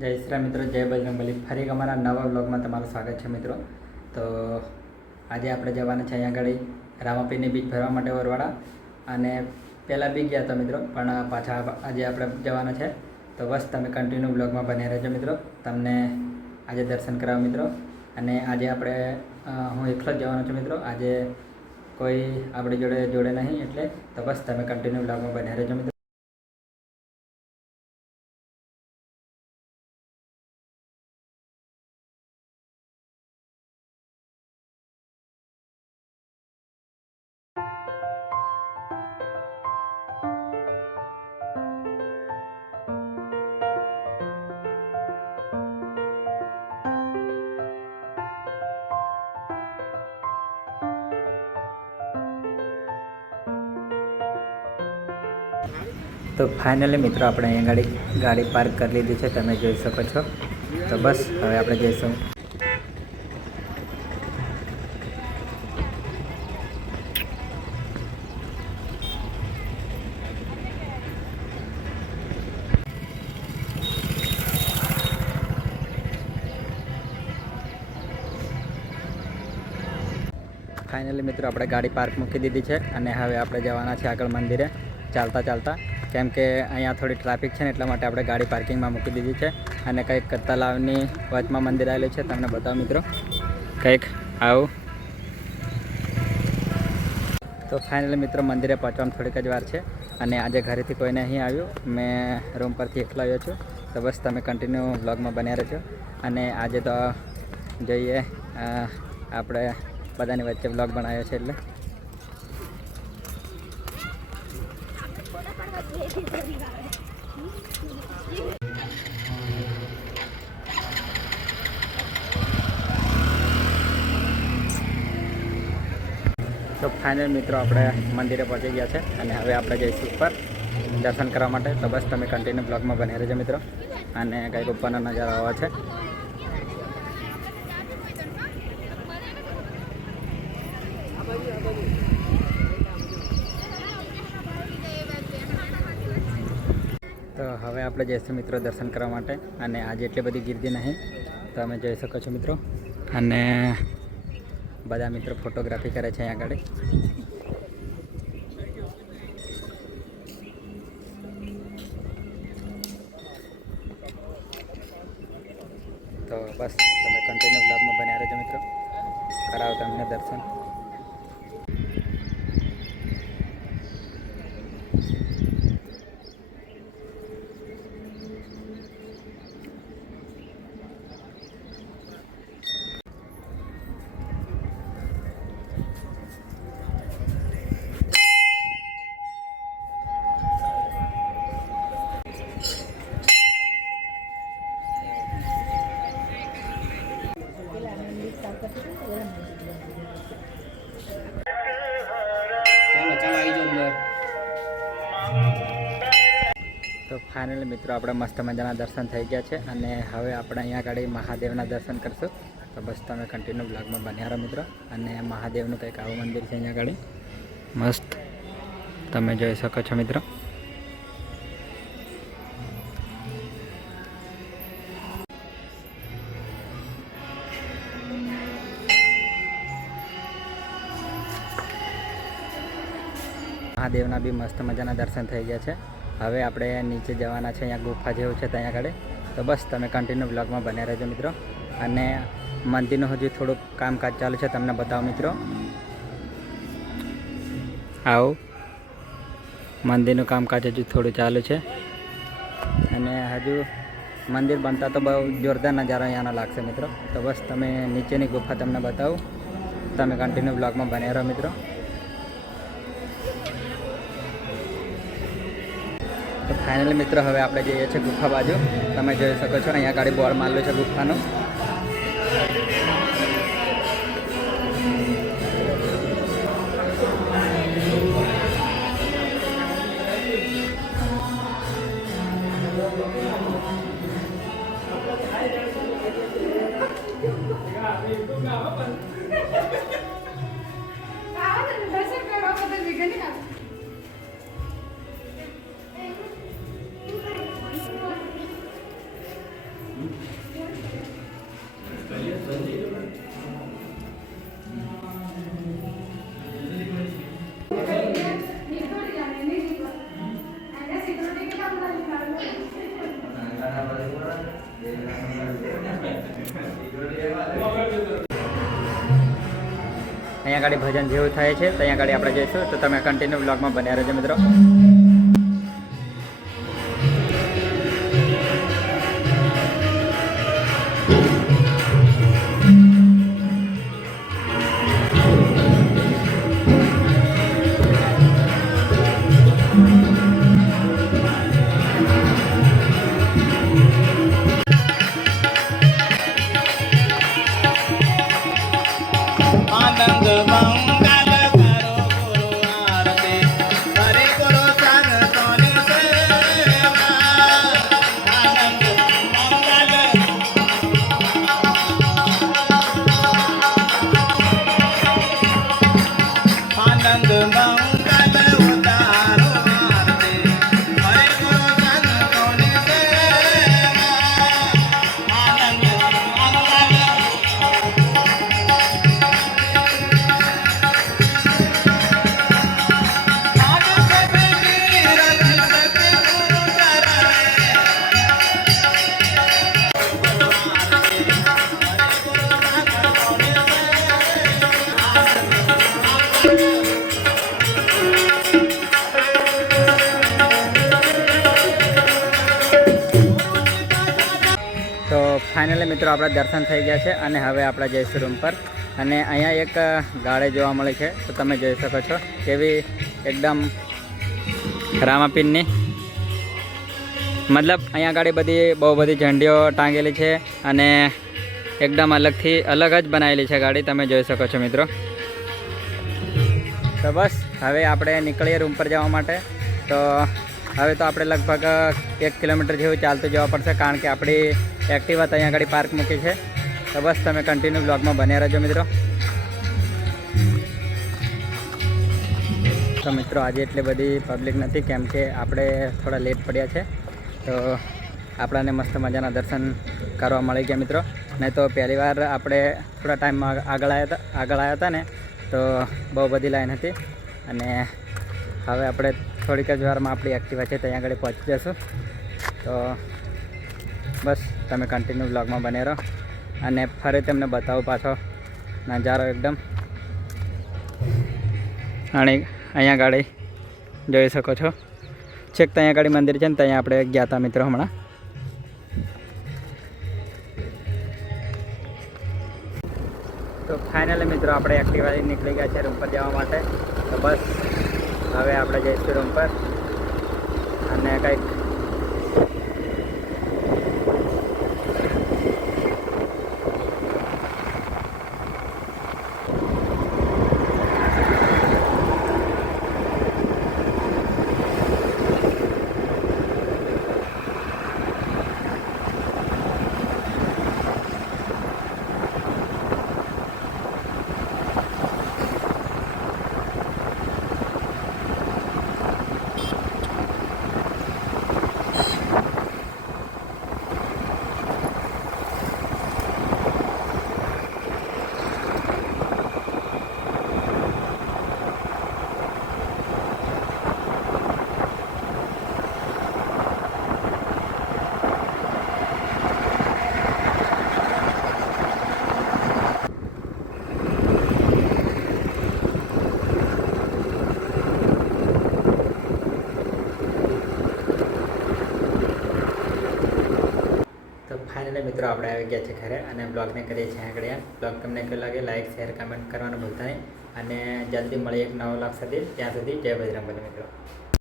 જય શ્રી મિત્રો, જય બજરંગબલી. ફરી એક અમારા નવા વ્લોગમાં તમારું સ્વાગત છે મિત્રો. તો આજે આપણે જવાના છે અહીંયા આગળ રામાપીરની બીચ ભરવા માટે વરવાડા. અને પહેલાં બી ગયા હતા મિત્રો, પણ પાછા આજે આપણે જવાના છે. તો બસ તમે કન્ટિન્યુ વ્લોગમાં બન્યા રહેજો મિત્રો. તમને આજે દર્શન કરાવો મિત્રો. અને આજે આપણે હું એકલો જ જવાનો છું મિત્રો. આજે કોઈ આપણી જોડે નહીં, એટલે તો બસ તમે કન્ટિન્યુ વ્લોગમાં બન્યા રહેજો મિત્રો. તો ફાઇનલી મિત્રો આપણે અહીંયા ગાડી પાર્ક કરી લીધી છે, તમે જોઈ શકો છો. તો બસ હવે આપણે જઈશું. ફાઇનલી મિત્રો આપણે ગાડી પાર્ક મૂકી દીધી છે અને હવે આપણે જવાના છે આગળ મંદિરે ચાલતા, કેમ કે અહીંયા થોડી ટ્રાફિક છે ને એટલા માટે આપણે ગાડી પાર્કિંગમાં મૂકી દીધી છે. અને કંઈક તલાવની વચમાં મંદિર આવેલું છે, તમને બતાવો મિત્રો. કંઈક આવું. તો ફાઇનલી મિત્રો મંદિરે પહોંચવામાં થોડીક જ વાર છે અને આજે ઘરેથી કોઈને અહીં આવ્યું, મેં રૂમ પરથી એકલો આવ્યો છું. તો બસ તમે કન્ટિન્યુ બ્લોગમાં બન્યા રહેજો. અને આજે તો જોઈએ આપણે બધાની વચ્ચે બ્લોગ બનાવ્યો છે એટલે તો ફાઇનલ મિત્રો આપણે મંદિરે પહોંચી ગયા છે અને હવે આપણે જઈશું ઉપર દર્શન કરવા માટે. તો બસ તમે કન્ટિન્યુ બ્લોગમાં બન્યા રહેજો મિત્રો. અને કંઈક ઉપરનો નજારો આવો છે. તો હવે આપણે જઈશું મિત્રો દર્શન કરવા માટે. અને આજે એટલી બધી ગીર્દી નહીં, તમે જોઈ શકો છો મિત્રો. અને બધા મિત્રો ફોટોગ્રાફી કરે છે અહીંયા આગળ. તો બસ તમે કન્ટિન્યુ બ્લોગમાં બન્યા રહેજો મિત્રો. કરાવો તમને દર્શન. તો ફાઇનલી મિત્રો આપણે મસ્ત મજાના દર્શન થઈ ગયા છે અને હવે આપણે અહીંયા આગળ મહાદેવના દર્શન કરશું. તો બસ તમે કન્ટિન્યુ બ્લોગમાં બન્યા રહો મિત્રો. અને મહાદેવનું કંઈક આવું મંદિર છે અહીંયા આગળ મસ્ત, તમે જોઈ શકો છો મિત્રો. મહાદેવના બી મસ્ત મજાના દર્શન થઈ ગયા છે. હવે આપણે નીચે જવાના છે, અહીંયા ગુફા જેવું છે ત્યાં આગળ. તો બસ તમે કન્ટિન્યુ બ્લોગમાં બન્યા રહેજો મિત્રો. અને મંદિરનું હજુ થોડુંક કામકાજ ચાલુ છે, તમને બતાવો મિત્રો. આવું મંદિરનું કામકાજ હજુ થોડું ચાલુ છે. અને હજુ મંદિર બનતા તો બહુ જોરદાર નજારો અહીંયાનો લાગશે મિત્રો. તો બસ તમે નીચેની ગુફા તમને બતાવું, તમે કન્ટિન્યુ બ્લોગમાં બન્યા રહો મિત્રો. તો ફાઇનલી મિત્રો હવે આપણે જઈએ છીએ ગુફા બાજુ. તમે જોઈ શકો છો અહીંયા ગાડી બોર્ડ મારેલું છે ગુફાનું. અહીંયા ગાડી ભજન જેવું થાય છે તો અહીંયા ગાડી આપણે જઈશું તો તમે કન્ટિન્યુ બ્લોગમાં બન્યા રહેજો મિત્રો. ફાઇનલી મિત્રો આપણા દર્શન થઈ ગયા છે અને હવે આપણે જઈશું રૂમ પર. અને અહીંયા એક ગાડી જોવા મળે છે તો તમે જોઈ શકો છો કેવી એકદમ રામાપીરની મતલબ અહીંયા ગાડી બહુ બધી ઝંડીઓ ટાંગેલી છે અને એકદમ અલગ જ બનાવેલી છે ગાડી, તમે જોઈ શકો છો મિત્રો. તો બસ હવે આપણે નીકળીએ રૂમ પર જવા માટે. તો હવે તો આપણે લગભગ 1 કિલોમીટર જેવું ચાલતું જવા પડશે કારણ કે આપણી એક્ટિવા તો અહીંયા ગાડી પાર્ક મૂકી છે. તો બસ તમે કન્ટિન્યુ બ્લોગમાં બન્યા રહેજો મિત્રો. તો મિત્રો આજે એટલી બધી પબ્લિક નથી કેમ કે આપણે થોડા લેટ પડ્યા છે તો આપણાને મસ્ત મજાના દર્શન કરવા મળી ગયા મિત્રો. નહીં તો પહેલી વાર આપણે થોડા ટાઈમમાં આગળ આવ્યા હતા ને તો બહુ બધી લાઈન હતી અને હવે આપણે થોડીક જ વારમાં આપણી એક્ટિવા છે ત્યાં આગળ પહોંચી જશું. તો બસ તમે કન્ટિન્યુ બ્લોગમાં બને રહો અને ફરી તમને બતાવું પાછો નજારો એકદમ. અને અહીંયા ગાડી જોઈ શકો છો છેક ત્યાં ગાડી મંદિર છે ને ત્યાં આપણે ગયા હતા મિત્રો હમણાં. તો ફાઇનલી મિત્રો આપણે એક્ટિવા નીકળી ગયા છે રૂમ પર જવા માટે. તો બસ હવે આપણે જઈશું રૂમ પર અને કંઈક ફાઇનલી મિત્રો આપણે આવી ગયા છે ઘરે અને બ્લોગને કરીએ છીએ આગળ. બ્લોગ તમને કેવું લાગે લાઇક શેર કમેન્ટ કરવાનું ભૂલતા નહીં અને જલ્દી મળીએ એક નવો બ્લોગ સાથે. ત્યાં સુધી જય બજરંગબલી મિત્રો.